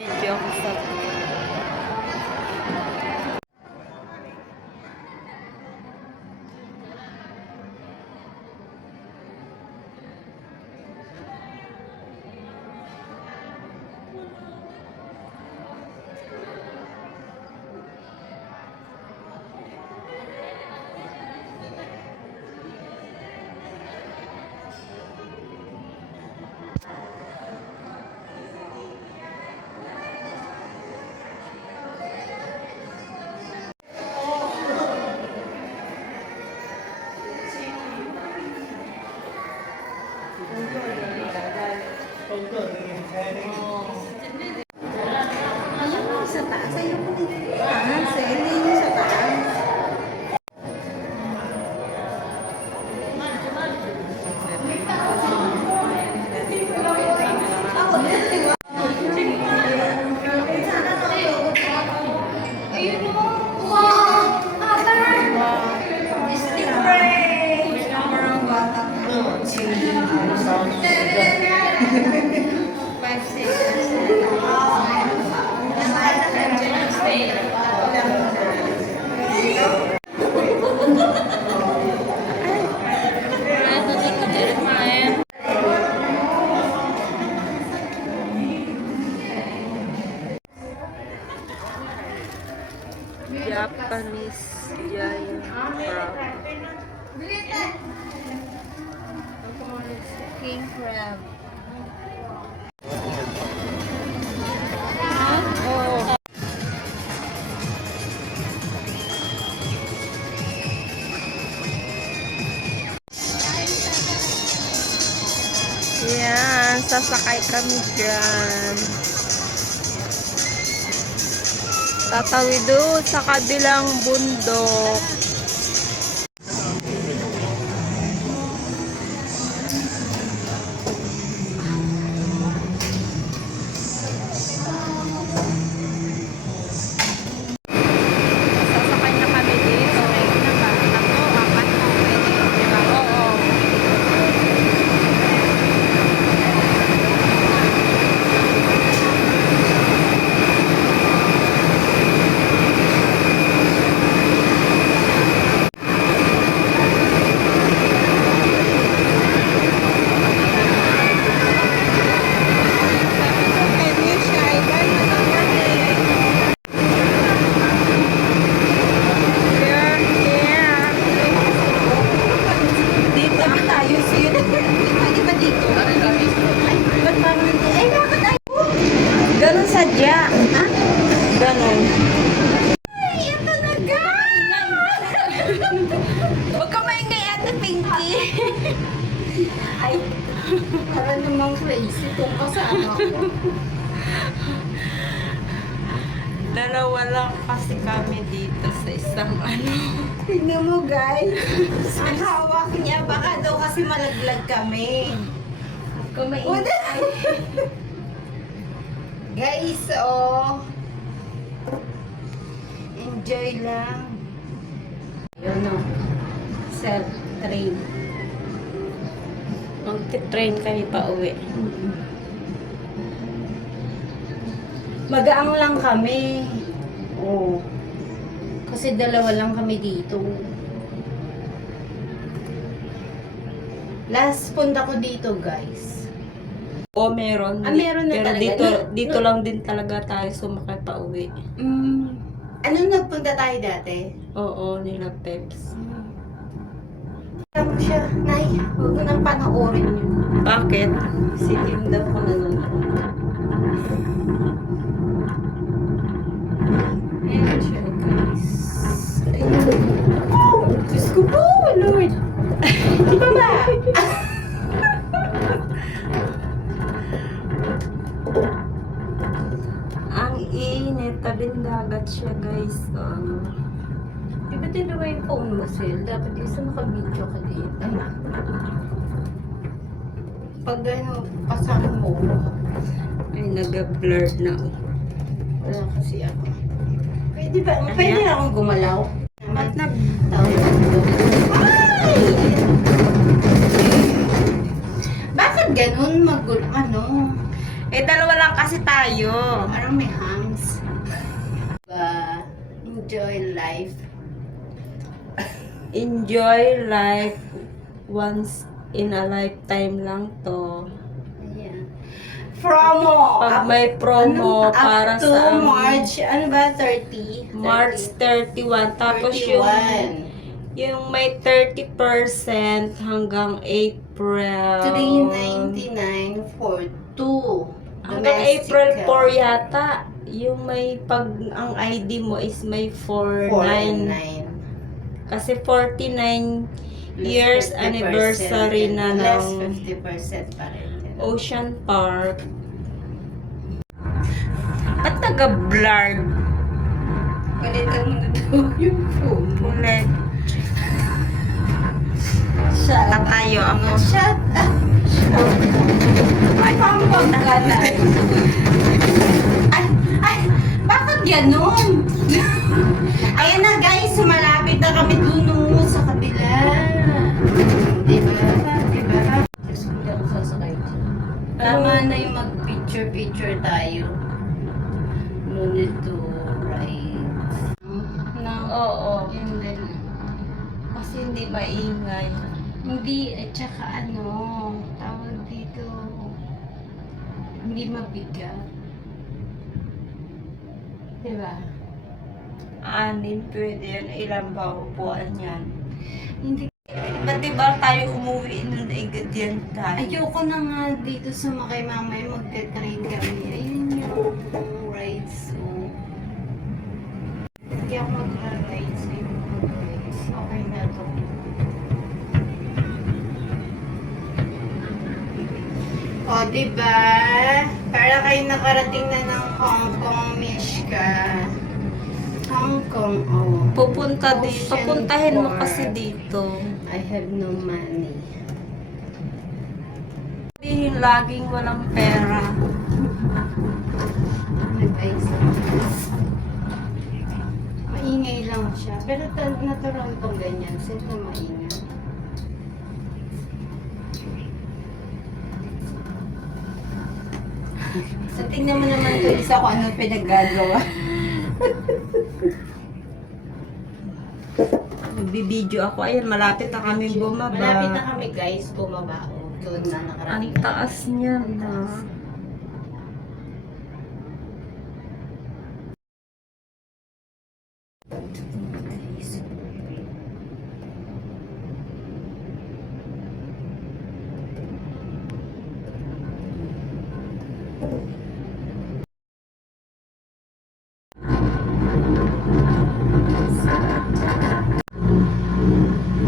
Medyo ako sa sa taas. Ayaw ko dito. Selling sa taas. Japanese giant crab. King crab. Oh. Yan, sasakay kami dyan. Tatawid doon sa kabilang bundok. Sasakay na kami dito. Oo. Ganun sadya. Ha? Ganun. Ay, yan talaga! Huwag ka maingay, Ate Pinky. Ay, para namang crazy itong kasama ko. Dalawa lang kasi kami dito sa isang ano. Tingnan mo, guys. Ang hawak niya, baka daw kasi malaglag kami. Kung maingay. Guys, oh. Enjoy lang. Yun, no. Self-train. Mag-train kami pa uwi. Magaang lang kami. Oh. Kasi dalawa lang kami dito. Last punta ko dito, guys. O meron. Meron na Pero talaga. dito lang din talaga tayo sumakay pa uwi. Ano nagpunta tayo dati? Oo, nila Peps. Alam siya, Nay, huwag mo nang panoorin yun. Bakit? Si Tim daw ko nanonood. Ayan siya, guys. Ayun. Oh, Diyos ko po, Lord. Di ba ba? Ang init, tabing dagat siya, guys. Di ba dalawa yung phone mo, Sil? Dapat isa naka-video ka din. Ay. Pag ano, pasang mo. Ay, nag-blur na. Wala kasi ako. Pwede na akong gumalaw. Ba't nag... Ay! Bakit ganun dalawa lang kasi tayo. Parang may hangs. Enjoy life. Enjoy life. Once in a lifetime lang to. Ayan. Promo! Pag may promo para up to sa March, ano ba, 30? March 31. Tapos 31. yung may 30% hanggang April. 399 for 2. Hanggang April 4 yata. Yung may ang ID mo is may 49. 49. Kasi 49 years 50%. anniversary na Less ng 50% pa rin. Ocean Park. Ba't nag-blurred? Palitan mo na daw yung phone. Ulit. Shut Tatayo ako. Shut up. Ay, pambag ka na. Ay, bakit ganun? Ayan na guys, malapit na kami dun sa kabila. Diba? Diyos ko, hindi ako sasakay. Tama na yung mag-picture tayo. No need to ride. No. Oo. And then, Kasi hindi maingay. hindi, at saka tawag dito, hindi mabigat. Diba? 6 pwede yan. Ilan ba upuan yan? Hindi. Ba't di ba tayo umuwi nun agad yan tayo? Ayoko na nga dito sa Makay mamaya magte-train kami. Ayun yung rides. So, hindi ako mag-rides. Okay na to. O, diba? Para kayo nakarating na ng Hong Kong, Mishka. Hong Kong, oh. Papuntahin mo Park. kasi dito. I have no money. Sabihin laging walang pera. Maingay lang siya. Pero natural tong ganyan. Siyempre maingay. So, tingnan mo naman ito isa kung ano pinaggagawa. Nagbibideo ako. Ayan, malapit na kami bumaba. Malapit na kami guys, bumaba. Doon na Ang nakarating. taas niya na.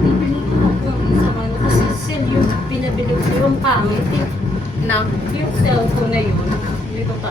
Bibili ko yung isang ano kasi sell yung pinabili ko yung pangit eh. Na. Yung cellphone na yun. Hindi ko pa.